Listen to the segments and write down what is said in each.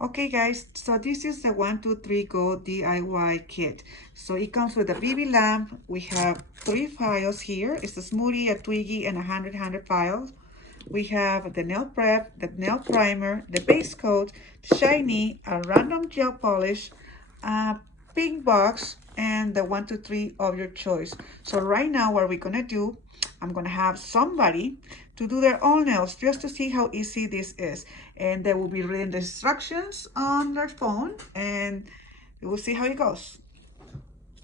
Okay guys, so this is the 1, 2, 3 Go DIY kit. So it comes with a BB lamp. We have 3 files here. It's a smoothie, a twiggy, and a 100 files. We have the nail prep, the nail primer, the base coat, shiny, a random gel polish, a pink box, and the 1, 2, 3 of your choice. So right now what we're gonna do, I'm gonna have somebody to do their own nails just to see how easy this is. And they will be reading the instructions on their phone and we'll see how it goes.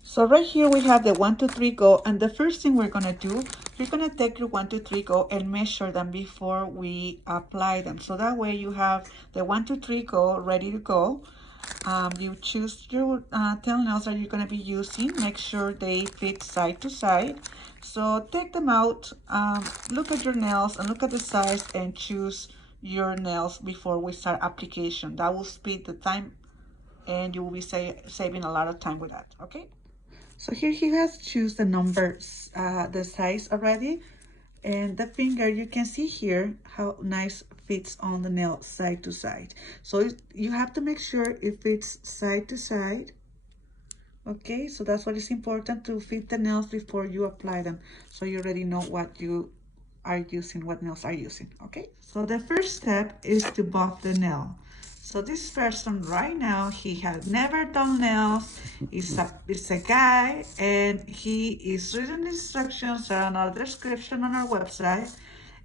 So right here we have the 1, 2, 3 Go, and the first thing we're gonna do, you're gonna take your 1, 2, 3 Go and measure them before we apply them. So that way you have the 1, 2, 3 Go ready to go. You choose your tail nails that you're gonna be using. Make sure they fit side to side. So take them out, look at your nails and look at the size and choose your nails before we start application. That will speed the time and you will be saving a lot of time with that, okay? So here he has choose the numbers, the size already. And the finger, you can see here how nice fits on the nail side to side. So you have to make sure it fits side to side. Okay, so that's what is important, to fit the nails before you apply them. So you already know what you are using, what nails are using, okay? So the first step is to buff the nail. So this person right now, he has never done nails. It's a guy and he is reading the instructions that are on our description on our website.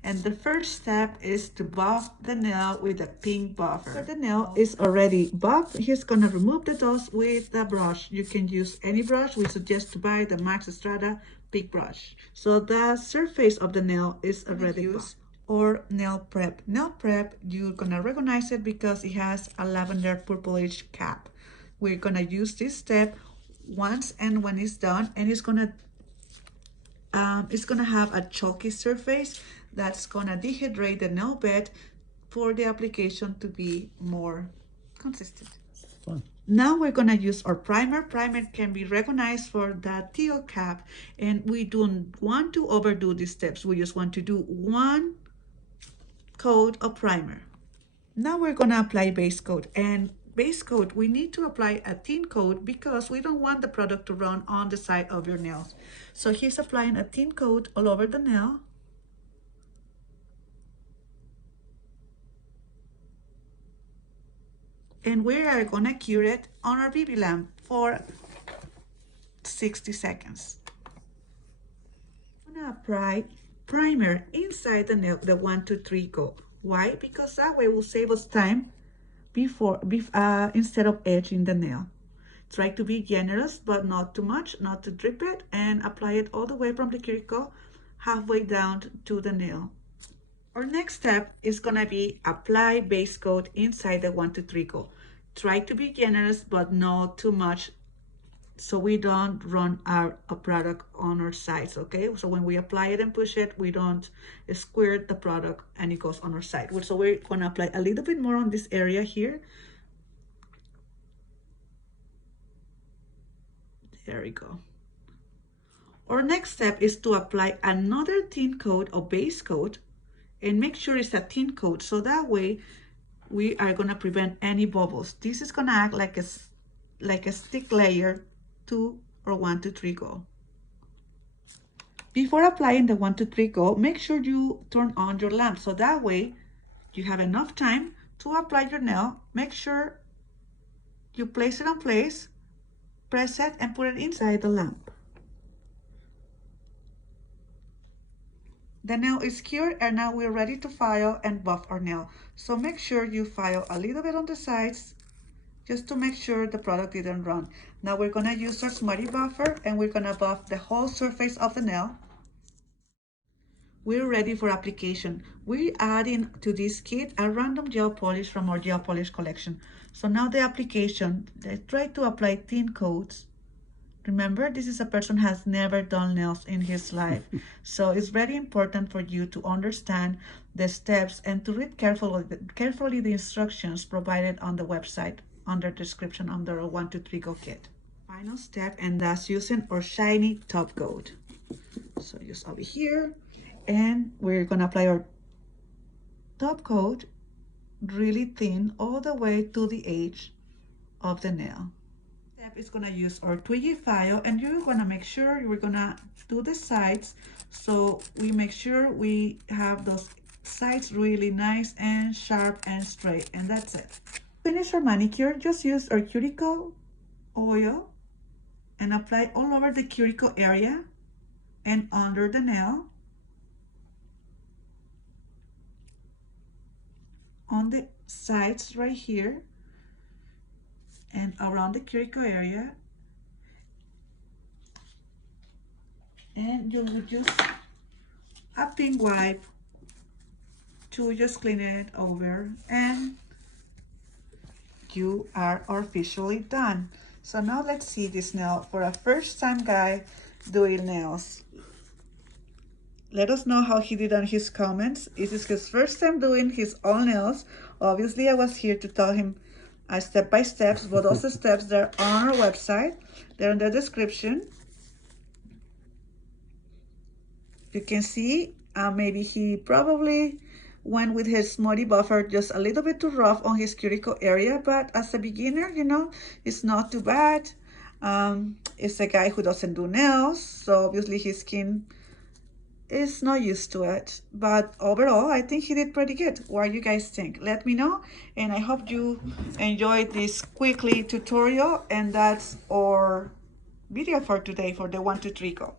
And the first step is to buff the nail with a pink buffer. After the nail is already buffed, he's gonna remove the dust with the brush. You can use any brush. We suggest to buy the Max Strata big brush. So the surface of the nail is already buffed. Or nail prep. Nail prep, you're gonna recognize it because it has a lavender purplish cap. We're gonna use this step once, and when it's done, and it's gonna have a chalky surface that's gonna dehydrate the nail bed for the application to be more consistent. Fun. Now we're gonna use our primer. Primer can be recognized for the teal cap, and we don't want to overdo these steps. We just want to do one coat of primer. Now we're gonna apply base coat, and base coat, we need to apply a thin coat because we don't want the product to run on the side of your nails. So he's applying a thin coat all over the nail. And we are gonna cure it on our BB lamp for 60 seconds. I'm gonna apply primer inside the nail, the 1, 2, 3 Go. Why? Because that way will save us time instead of edging the nail. Try to be generous, but not too much, not to drip it, and apply it all the way from the cuticle halfway down to the nail. Our next step is gonna be apply base coat inside the 1, 2, 3 Go. Try to be generous, but not too much, so we don't run out of product on our sides, okay? So when we apply it and push it, we don't squirt the product and it goes on our side. So we're gonna apply a little bit more on this area here. There we go. Our next step is to apply another thin coat or base coat, and make sure it's a thin coat, so that way we are gonna prevent any bubbles. This is gonna act like a stick layer to our 1, 2, 3 Go. Before applying the 1, 2, 3 Go, make sure you turn on your lamp, so that way you have enough time to apply your nail. Make sure you place it on place, press it, and put it inside the lamp. The nail is cured, and now we're ready to file and buff our nail. So make sure you file a little bit on the sides just to make sure the product didn't run. Now we're gonna use our smutty buffer and we're gonna buff the whole surface of the nail. We're ready for application. We're adding to this kit a random gel polish from our gel polish collection. So now the application, try to apply thin coats. Remember, this is a person who has never done nails in his life. So it's very important for you to understand the steps and to read carefully the instructions provided on the website under description under a 1, 2, 3 Go kit. Final step, and that's using our shiny Topcoat. So just over here, and we're gonna apply our Topcoat really thin all the way to the edge of the nail. Step is gonna use our twiggy file, and you're gonna make sure you're gonna do the sides, so we make sure we have those sides really nice and sharp and straight, and that's it. Finish our manicure, just use our cuticle oil and apply all over the cuticle area and under the nail, on the sides right here and around the cuticle area, and you will use a pink wipe to just clean it over, and you are officially done. So now let's see this nail for a first time guy doing nails. Let us know how he did on his comments. This is his first time doing his own nails. Obviously, I was here to tell him step by steps, but those steps, they're on our website. They're in the description. You can see maybe he probably went with his smoothie buffer just a little bit too rough on his cuticle area, but as a beginner, you know, it's not too bad. It's a guy who doesn't do nails, so obviously his skin is not used to it, but overall I think he did pretty good. What do you guys think? Let me know, and I hope you enjoyed this quickly tutorial, and that's our video for today for the 1, 2, 3 go.